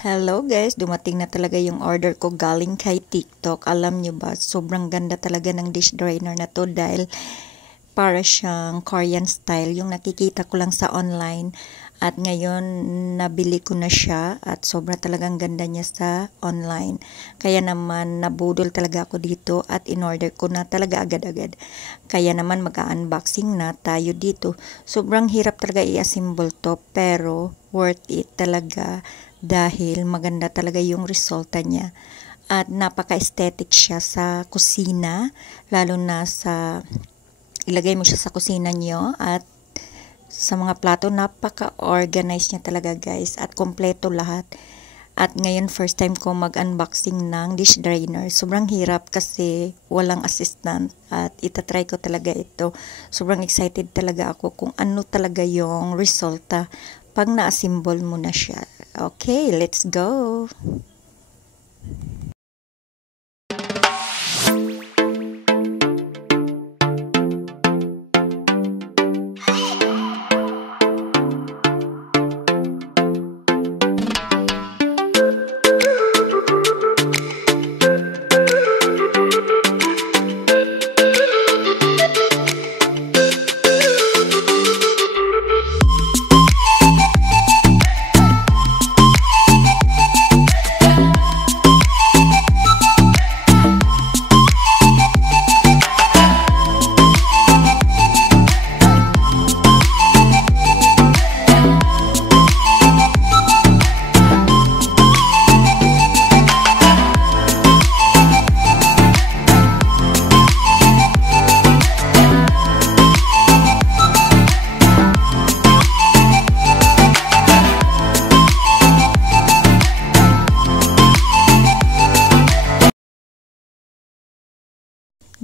Hello guys, dumating na talaga yung order ko galing kay TikTok. Alam nyo ba, sobrang ganda talaga ng dish drainer na to dahil para siyang Korean style. Yung nakikita ko lang sa online at ngayon nabili ko na siya at sobra talagang ganda niya sa online. Kaya naman nabudol talaga ako dito at in-order ko na talaga agad-agad. Kaya naman mag-unboxing na tayo dito. Sobrang hirap talaga i-assemble to pero worth it talaga dahil maganda talaga yung resulta niya. At napaka-aesthetic siya sa kusina, lalo na sa ilagay mo siya sa kusina niyo at sa mga plato, napaka-organize niya talaga guys at kompleto lahat. At ngayon first time ko mag-unboxing ng dish drainer. Sobrang hirap kasi walang assistant at itatry ko talaga ito. Sobrang excited talaga ako kung ano talaga yung resulta pag na-assemble mo na siya. Okay, let's go!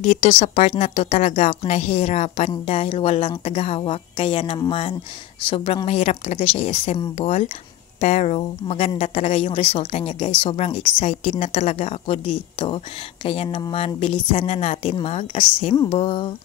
Dito sa part na to talaga ako nahihirapan dahil walang tagahawak. Kaya naman sobrang mahirap talaga siya i-assemble. Pero maganda talaga yung resulta niya guys. Sobrang excited na talaga ako dito. Kaya naman bilisan na natin mag-assemble.